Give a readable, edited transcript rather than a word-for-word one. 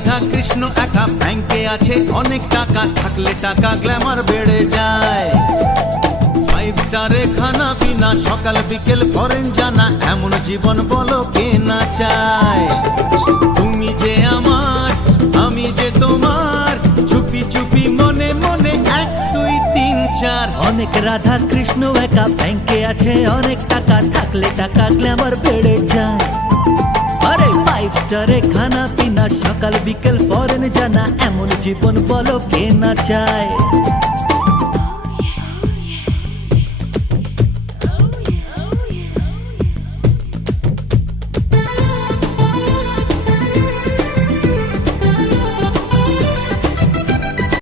রাধা কৃষ্ণ একা ব্যাংকে আছে অনেক টাকা, থাকলে টাকা গ্ল্যামার বেড়ে যায়। 5 স্টারে খানা পিনা, সকাল বিকেল ফরেন জানা, এমন জীবন বলো কে না চায়। তুমি যে আমার, আমি যে তোমার, চুপি চুপি মনে মনে 1 2 3 4। অনেক রাধা কৃষ্ণ একা ব্যাংকে আছে অনেক টাকা, থাকলে টাকা গ্ল্যামার বেড়ে যায়। আরে 5 স্টারে খানা পিনা, সকাল বিকেল ফরেন জানা, এমন জীবন বলো কে না চায়।